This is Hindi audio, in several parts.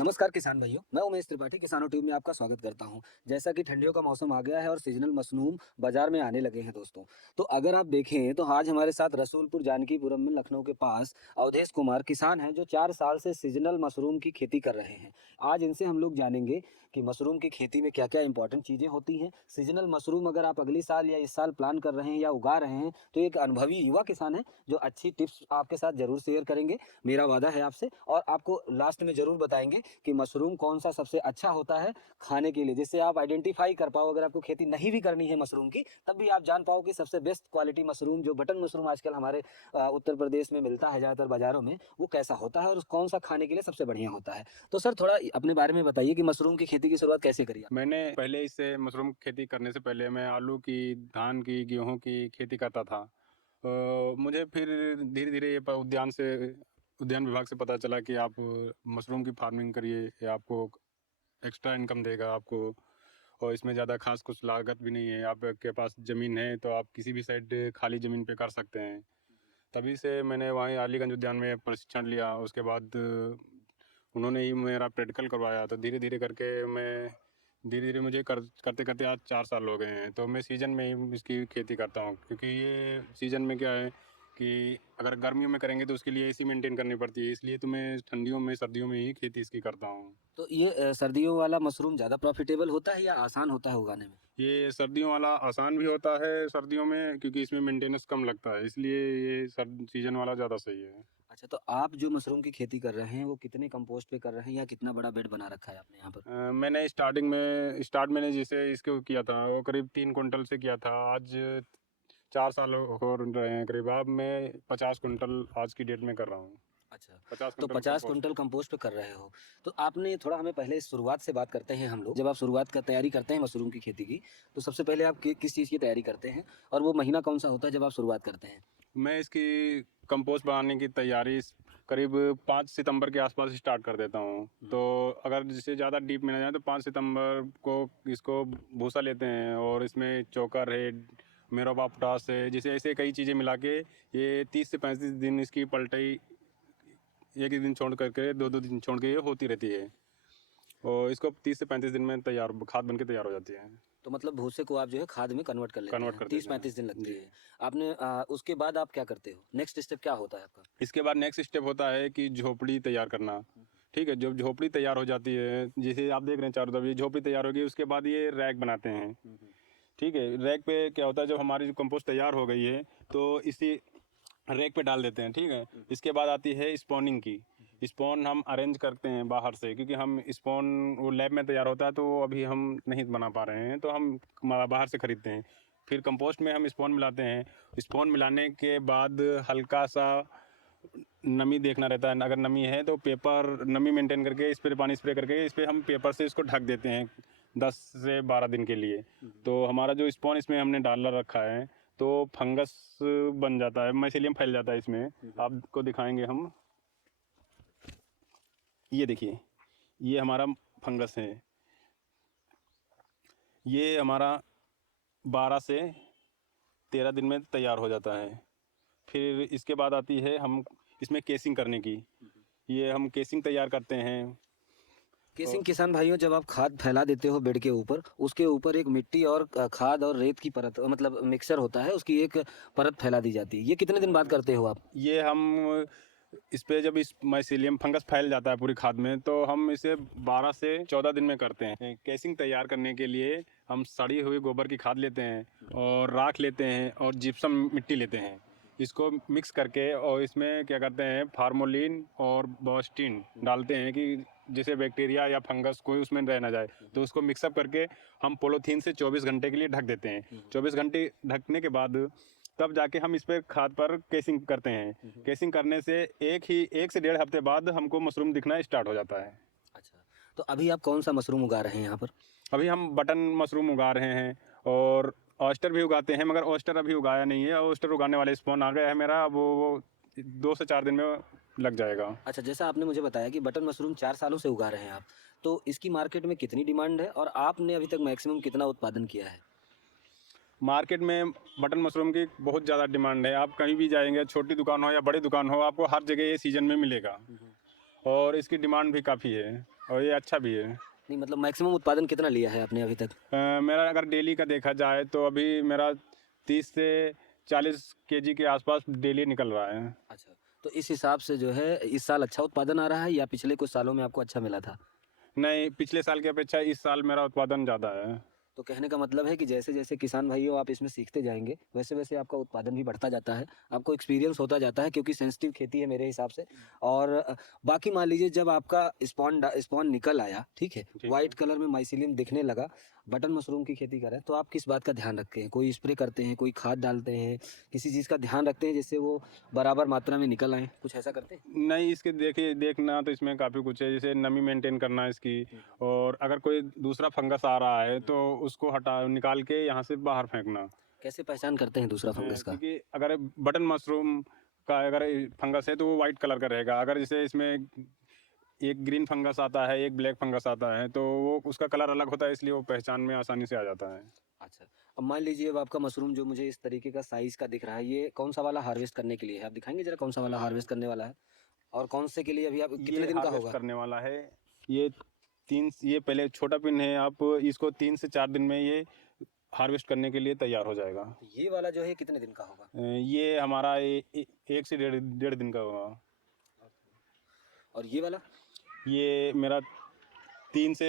नमस्कार किसान भाइयों, मैं उमेश त्रिपाठी किसानों ट्यूब में आपका स्वागत करता हूं। जैसा कि ठंडियों का मौसम आ गया है और सीजनल मशरूम बाजार में आने लगे हैं दोस्तों। तो अगर आप देखें तो आज हमारे साथ रसूलपुर जानकीपुरम में लखनऊ के पास अवधेश कुमार किसान हैं जो 4 साल से सीजनल मशरूम की खेती कर रहे हैं। आज इनसे हम लोग जानेंगे कि मशरूम की खेती में क्या-क्या इंपॉर्टेंट चीज़ें होती हैं। सीजनल मशरूम अगर आप अगली साल या इस साल प्लान कर रहे हैं या उगा रहे हैं, तो एक अनुभवी युवा किसान है जो अच्छी टिप्स आपके साथ ज़रूर शेयर करेंगे। मेरा वादा है आपसे और आपको लास्ट में ज़रूर बताएँगे कि मशरूम कौन-सा सबसे अच्छा होता है खाने के लिए, जिससे आप आइडेंटिफ़ाई कर पाओ। अगर आपको खेती नहीं भी करनी है मशरूम की, तब भी आप जान पाओ कि सबसे बेस्ट क्वालिटी मशरूम जो बटन मशरूम आजकल हमारे उत्तर प्रदेश में मिलता है ज़्यादातर बाज़ारों में, वो कैसा होता है और कौन-सा खाने के लिए सबसे बढ़िया होता है। तो सर थोड़ा अपने बारे में बताइए कि मशरूम की खेती की शुरुआत कैसे करी आप? मैंने पहले इससे मशरूम खेती करने से पहले मैं आलू की, धान की, गेहूँ की खेती करता था। मुझे फिर धीरे-धीरे ये उद्यान विभाग से पता चला कि आप मशरूम की फार्मिंग करिए, ये आपको एक्स्ट्रा इनकम देगा आपको और इसमें ज़्यादा ख़ास कुछ लागत भी नहीं है। आपके पास ज़मीन है तो आप किसी भी साइड खाली ज़मीन पे कर सकते हैं। तभी से मैंने वहीं अलीगंज उद्यान में प्रशिक्षण लिया। उसके बाद उन्होंने ही मेरा प्रैक्टिकल करवाया, तो धीरे-धीरे मुझे करते-करते आज 4 साल हो गए हैं। तो मैं सीज़न में ही इसकी खेती करता हूँ, क्योंकि ये सीज़न में क्या है कि अगर गर्मियों में करेंगे तो उसके लिए एसी मेंटेन करनी पड़ती है, इसलिए तो मैं ठंडियों में, सर्दियों में ही खेती इसकी करता हूँ। तो ये सर्दियों वाला मशरूम ज़्यादा प्रॉफ़िटेबल होता है या आसान होता है उगाने में? ये सर्दियों वाला आसान भी होता है सर्दियों में, क्योंकि इसमें मेंटेनेंस कम लगता है, इसलिए ये सर्द सीज़न वाला ज़्यादा सही है। अच्छा, तो आप जो मशरूम की खेती कर रहे हैं, वो कितने कंपोस्ट पे कर रहे हैं या कितना बड़ा बेड बना रखा है आपने यहाँ पर? मैंने मैंने जैसे इसको किया था, वो करीब 3 कुंटल से किया था। आज 4 साल हो रहे हैं करीब। अब मैं 50 कुंटल आज की डेट में कर रहा हूँ। अच्छा, 50 तो कुंटल 50 कंपोस्ट। क्विंटल कंपोस्ट पे कर रहे हो। तो आपने थोड़ा हमें पहले शुरुआत से बात करते हैं हम लोग। जब आप शुरुआत का तैयारी करते हैं मशरूम की खेती की, तो सबसे पहले आप किस चीज़ की तैयारी करते हैं? और वो महीना कौन-सा होता है जब आप शुरुआत करते हैं? मैं इसकी कंपोस्ट बनाने की तैयारी करीब 5 सितंबर के आसपास स्टार्ट कर देता हूँ। हुँ। तो अगर जिससे ज़्यादा डीप में ना जाए तो 5 सितंबर को इसको भूसा लेते हैं और इसमें चोकर है, मेरोबा पोटाश है, जैसे ऐसे कई चीज़ें मिला के ये 30 से 35 दिन इसकी पलटाई एक एक दिन छोड़ करके 2-2 दिन छोड़ के ये होती रहती है और इसको 30 से 35 दिन में तैयार खाद बन के तैयार हो जाती है। तो मतलब भूसे को आप जो है खाद में कन्वर्ट कर लेते कन्वर्ट हैं, कर देते 30-35 दिन हैं। लगती जी। है। आपने उसके बाद आप क्या करते हो? नेक्स्ट स्टेप क्या होता है आपका? इसके बाद नेक्स्ट स्टेप होता है कि झोपड़ी तैयार करना। ठीक है, जब झोपड़ी तैयार हो जाती है, जैसे आप देख रहे हैं चारों तरफ ये झोपड़ी तैयार होगी, उसके बाद ये रैक बनाते हैं। हुँ, हुँ। ठीक है, रैक पे क्या होता है, जब हमारी जो कंपोस्ट तैयार हो गई है तो इसी रैक पे डाल देते हैं। ठीक है, हुँ, इसके बाद आती है स्पॉनिंग की। स्पॉन हम अरेंज करते हैं बाहर से, क्योंकि हम स्पॉन वो लैब में तैयार होता है तो वो अभी हम नहीं बना पा रहे हैं, तो हम बाहर से खरीदते हैं। फिर कंपोस्ट में हम स्पॉन मिलाते हैं। स्पॉन मिलाने के बाद हल्का सा नमी देखना रहता है। अगर नमी है तो पेपर नमी मेंटेन करके इस पे पानी स्प्रे करके इस पे हम पेपर से इसको ढक देते हैं 10 से 12 दिन के लिए। हुँ। तो हमारा जो स्पॉन इसमें हमने डाला रखा है तो फंगस बन जाता है, माइसेलियम फैल जाता है इसमें। हुँ, हुँ। आपको दिखाएंगे हम, ये देखिए, ये हमारा फंगस है। ये हमारा 12 से 13 दिन में तैयार हो जाता है। फिर इसके बाद आती है हम इसमें केसिंग करने की। हुँ, हुँ। ये हम केसिंग तैयार करते हैं। केसिंग किसान भाइयों जब आप खाद फैला देते हो बेड के ऊपर, उसके ऊपर एक मिट्टी और खाद और रेत की परत मतलब मिक्सचर होता है, उसकी एक परत फैला दी जाती है। ये कितने दिन बाद करते हो आप? ये हम इस पे जब इस माइसीलियम फंगस फैल जाता है पूरी खाद में, तो हम इसे 12 से 14 दिन में करते हैं। केसिंग तैयार करने के लिए हम सड़ी हुई गोबर की खाद लेते हैं और राख लेते हैं और जिप्सम मिट्टी लेते हैं। इसको मिक्स करके और इसमें क्या करते हैं, फार्मोलिन और बोस्टिन डालते हैं कि जैसे बैक्टीरिया या फंगस कोई उसमें रह ना जाए। तो उसको मिक्सअप करके हम पॉलीथीन से 24 घंटे के लिए ढक देते हैं। 24 घंटे ढकने के बाद तब जाके हम इस पे खाद पर केसिंग करते हैं। केसिंग करने से 1 से 1.5 हफ्ते बाद हमको मशरूम दिखना स्टार्ट हो जाता है। अच्छा, तो अभी आप कौन-सा मशरूम उगा रहे हैं यहाँ पर? अभी हम बटन मशरूम उगा रहे हैं और ऑयस्टर भी उगाते हैं, मगर ऑयस्टर अभी उगाया नहीं है। ऑयस्टर उगाने वाले स्पॉन आ गया है मेरा, वो 2 से 4 दिन में लग जाएगा। अच्छा, जैसा आपने मुझे बताया कि बटन मशरूम 4 सालों से उगा रहे हैं आप, तो इसकी मार्केट में कितनी डिमांड है और आपने अभी तक मैक्सिमम कितना उत्पादन किया है? मार्केट में बटन मशरूम की बहुत ज़्यादा डिमांड है। आप कहीं भी जाएँगे, छोटी दुकान हो या बड़ी दुकान हो, आपको हर जगह ये सीज़न में मिलेगा। और इसकी डिमांड भी काफ़ी है और ये अच्छा भी है। नहीं मतलब मैक्सिमम उत्पादन कितना लिया है आपने अभी तक? मेरा अगर डेली का देखा जाए तो अभी मेरा 30 से 40 केजी के आसपास डेली निकल रहा है। अच्छा, तो इस हिसाब से जो है इस साल अच्छा उत्पादन आ रहा है या पिछले कुछ सालों में आपको अच्छा मिला था? नहीं, पिछले साल की अपेक्षा इस साल मेरा उत्पादन ज़्यादा है। तो कहने का मतलब है कि जैसे-जैसे किसान भाइयों आप इसमें सीखते जाएँगे, वैसे-वैसे आपका उत्पादन भी बढ़ता जाता है, आपको एक्सपीरियंस होता जाता है क्योंकि सेंसिटिव खेती है मेरे हिसाब से। और बाकी मान लीजिए जब आपका स्पॉन निकल आया, ठीक है? ठीक व्हाइट है। कलर में माइसिलियम दिखने लगा, बटन मशरूम की खेती करें, तो आप किस बात का ध्यान रखते हैं? कोई स्प्रे करते हैं, कोई खाद डालते हैं, किसी चीज़ का ध्यान रखते हैं जिससे वो बराबर मात्रा में निकल आएँ? कुछ ऐसा करते हैं? नहीं, इसके देखिए देखना तो इसमें काफ़ी कुछ है, जैसे नमी मेंटेन करना इसकी, हुँ, और अगर कोई दूसरा फंगस आ रहा है तो उसको हटा निकाल के यहाँ से बाहर फेंकना। कैसे पहचान करते हैं दूसरा फंगस का? क्योंकि अगर बटन मशरूम का अगर फंगस है तो वो वाइट कलर का रहेगा। अगर जैसे इसमें एक ग्रीन फंगस आता है, एक ब्लैक फंगस आता है, तो वो उसका कलर अलग होता है, इसलिए वो पहचान में आसानी से आ जाता है। अच्छा, अब मान लीजिए अब आपका मशरूम जो मुझे इस तरीके का साइज़ का दिख रहा है, ये कौन-सा वाला हार्वेस्ट करने के लिए है? आप दिखाएँगे ज़रा कौन-सा वाला हार्वेस्ट करने वाला है? और कौन से के लिए अभी आप कितने ये दिन का हार्वेस्ट होगा? करने वाला है। ये 3 ये पहले छोटा पिन है, आप इसको 3 से 4 दिन में ये हार्वेस्ट करने के लिए तैयार हो जाएगा। तो ये वाला जो है कितने दिन का होगा? ये हमारा 1 से डेढ़ डेढ़ दिन का होगा। और ये वाला? ये मेरा 3 से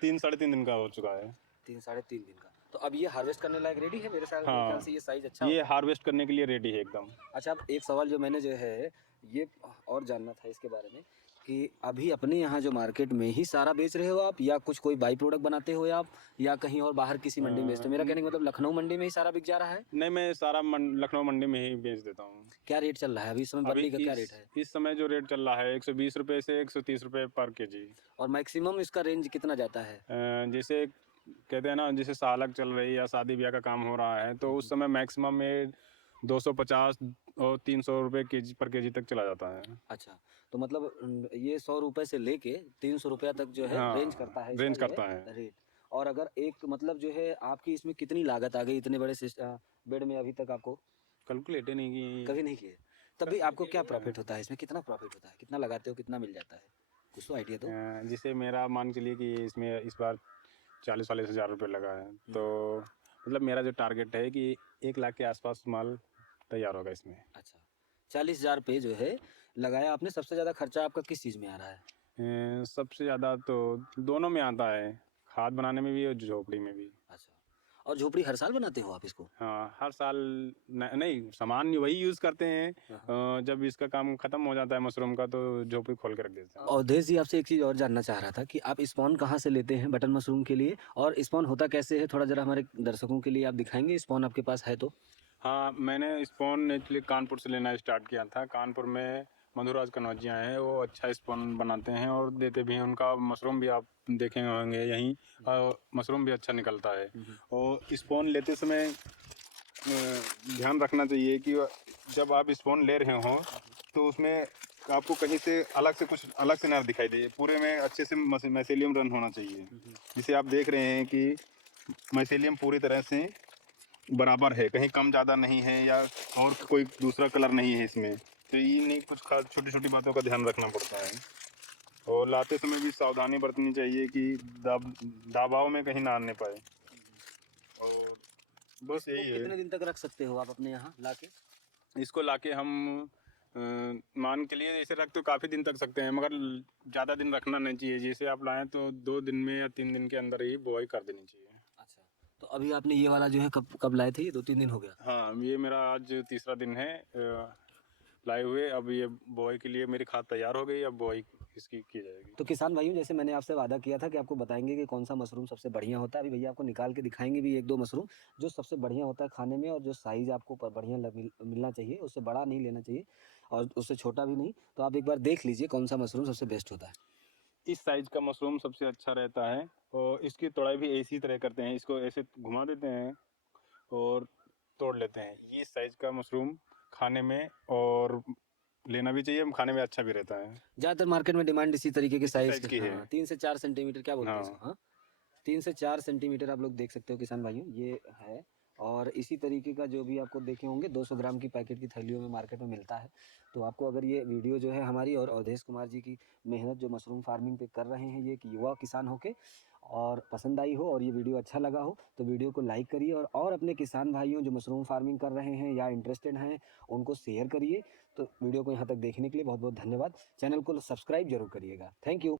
3 साढ़े 3 दिन का हो चुका है। 3 साढ़े 3 दिन का। तो अब ये हार्वेस्ट करने लायक रेडी है मेरे ख्याल हाँ, से ये साइज़ अच्छा ये होगा। हार्वेस्ट करने के लिए रेडी है एकदम। अच्छा अब एक सवाल जो मैंने जो है ये और जानना था इसके बारे में कि अभी अपने यहाँ जो मार्केट में ही सारा बेच रहे हो आप या कुछ कोई बाई प्रोडक्ट बनाते हो आप या कहीं और बाहर किसी मंडी में बेचते हो? मेरा कहने का मतलब लखनऊ मंडी में ही सारा बिक जा रहा है? नहीं, मैं सारा लखनऊ मंडी में ही बेच देता हूँ। क्या रेट चल रहा है? अभी इस समय अभी बरनी का क्या रेट है? इस समय जो रेट चल रहा है 120 रुपये से 130 रुपये पर केजी। और मैक्सिमम इसका रेंज कितना जाता है? जैसे कहते हैं ना, जैसे सालक चल रही है या शादी ब्याह का काम हो रहा है तो उस समय मैक्सिमम में 250 और 300 रुपये केजी पर केजी तक चला जाता है। अच्छा, तो मतलब ये ₹100 से लेके ₹300 तक जो है रेंज करता हाँ, है इसका रेंज जो है करता है। रेट। और अगर एक मतलब जो है आपकी इसमें कितनी लागत आ गई इतने बड़े बेड में अभी तक आपको कैलकुलेट ही नहीं कभी की। नहीं किए? तब भी आपको क्या प्रॉफ़िट होता है इसमें कितना प्रॉफ़िट होता है? कितना लगाते हो कितना मिल जाता है? कुछ तो आइडिया दो। जैसे मेरा मान के लिए कि इसमें इस बार 40-40 हज़ार रुपये लगा है, हुँ, तो मतलब मेरा जो टारगेट है कि 1 लाख के आसपास माल तैयार होगा इसमें। अच्छा। 40,000 पे जो है लगाया आपने सबसे ज़्यादा खर्चा आपका किस चीज़ में आ रहा है? सबसे ज़्यादा तो दोनों में आता है, खाद बनाने में भी और झोपड़ी में भी। अच्छा। और झोपड़ी हर साल बनाते हो आप इसको? हाँ, हर साल नहीं, सामान वही यूज़ करते हैं। हाँ, हाँ। जब इसका काम ख़त्म हो जाता है मशरूम का तो झोपड़ी खोल के रख देते हैं। अवधेश जी आपसे एक चीज़ और जानना चाह रहा था कि आप स्पॉन कहाँ से लेते हैं बटन मशरूम के लिए? और स्पॉन होता कैसे है? थोड़ा ज़रा हमारे दर्शकों के लिए आप दिखाएँगे स्पॉन आपके पास है तो? हाँ, मैंने स्पॉन एक्चुअली कानपुर से लेना स्टार्ट किया था। कानपुर में मधुराज कनौजिया हैं, वो अच्छा स्पॉन बनाते हैं और देते भी हैं। उनका मशरूम भी आप देखे होंगे यहीं, मशरूम भी अच्छा निकलता है। हुँ, हुँ। और स्पॉन लेते समय ध्यान रखना चाहिए कि जब आप स्पॉन ले रहे हो तो उसमें आपको कहीं से कुछ अलग से ना दिखाई दे, पूरे में अच्छे से माइसेलियम रन होना चाहिए। हुँ, हुँ। जिसे आप देख रहे हैं कि माइसेलियम पूरी तरह से बराबर है, कहीं कम ज़्यादा नहीं है या और कोई दूसरा कलर नहीं है इसमें। तो ये नहीं, कुछ खास छोटी-छोटी बातों का ध्यान रखना पड़ता है। और लाते समय भी सावधानी बरतनी चाहिए कि दबाव में कहीं ना आने पाए। और बस इसको यही है। कितने दिन तक रख सकते हो आप अपने यहाँ लाके? इसको लाके हम मान के लिए ऐसे रख तो काफ़ी दिन तक सकते हैं, मगर ज़्यादा दिन रखना नहीं चाहिए। जैसे आप लाएँ तो 2 दिन में या 3 दिन के अंदर ही बुआई कर देनी चाहिए। अच्छा। तो अभी आपने ये वाला जो है कब कब लाए थे? ये 2-3 दिन हो गया? हाँ, ये मेरा आज तीसरा दिन है लाए हुए। अब ये बुआई के लिए मेरी खाद तैयार हो गई, अब बुआई इसकी की जाएगी। तो किसान भाइयों जैसे मैंने आपसे वादा किया था कि आपको बताएँगे कि कौन-सा मशरूम सबसे बढ़िया होता है। अभी भैया आपको निकाल के दिखाएँगे भी 1-2 मशरूम जो सबसे बढ़िया होता है खाने में और जो साइज़ आपको बढ़िया मिलना चाहिए, उससे बड़ा नहीं लेना चाहिए और उससे छोटा भी नहीं। तो आप एक बार देख लीजिए कौन-सा मशरूम सबसे बेस्ट होता है। इस साइज़ का मशरूम सबसे अच्छा रहता है और इसकी तोड़ाई भी इसी तरह करते हैं, इसको ऐसे घुमा देते हैं और तोड़ लेते हैं। ये साइज़ का मशरूम खाने में और लेना भी चाहिए, खाने में अच्छा भी रहता है। ज़्यादातर मार्केट में डिमांड इसी तरीके के इसी साइज़ साइज़ के की है। हाँ, 3 से 4 सेंटीमीटर क्या बोलते हैं इसको? हाँ, हाँ, 3 से 4 सेंटीमीटर आप लोग देख सकते हो किसान भाइयों ये है और इसी तरीके का जो भी आपको देखे होंगे 200 ग्राम की पैकेट की थैलियों में मार्केट में मिलता है। तो आपको अगर ये वीडियो जो है हमारी और अवधेश कुमार जी की मेहनत जो मशरूम फार्मिंग पे कर रहे हैं ये एक युवा किसान होके, और पसंद आई हो और ये वीडियो अच्छा लगा हो तो वीडियो को लाइक करिए, और अपने किसान भाइयों जो मशरूम फार्मिंग कर रहे हैं या इंटरेस्टेड हैं उनको शेयर करिए। तो वीडियो को यहाँ तक देखने के लिए बहुत बहुत धन्यवाद। चैनल को सब्सक्राइब जरूर करिएगा। Thank you.